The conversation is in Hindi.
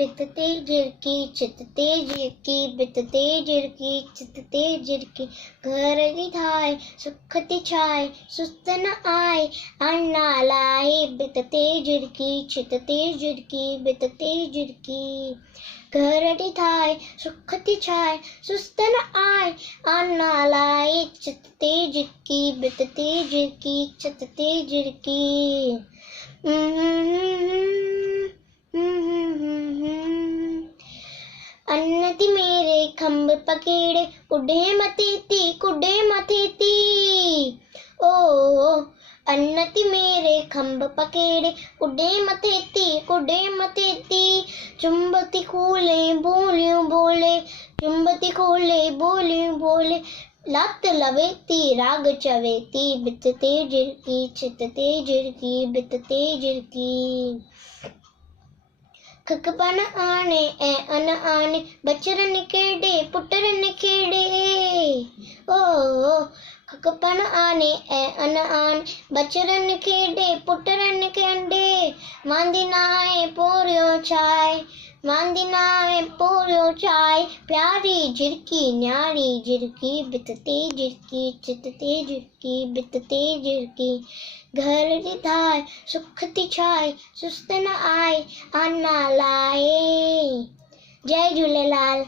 बितते झिरकी चितते झिरकी बितते झिरकी चितते झिरकी घर थाय सुख छाय सुस्त न आय अन्ना लाए बितते झिरकी चितते झिरकी बितते झिरकी घर थाय सुख छाय सुस्त न आय अन्ना लाए चितते झिरकी बितते झिरकी चितते झिरकी अन्नति मेरे खंब पकेड़े कुडे मथेती ओ अन्नति मेरे खंब पकेड़े कुडे मथेती चुंबती खोले बोलियों बोले चुंबती खोले बोलियों बोले लत लवेती राग चवेती बितते झिरकी चितते झिरकी बितते झिरकी खकपन आने ए अन आने बचरन खेड़े पुटरन खेड़े ओ खकपन आने ए अन आने बचरन खेड़े पुटरन खेड़े मांदिनाए पोरियो चाय प्यारी झिरकी न्यारी झिरकी बितते झिरकी चितते झिरकी बितते झिरकी घर थाय सुख छाय सुस्त न आय अन्ना लाए। जय झूलेलाल।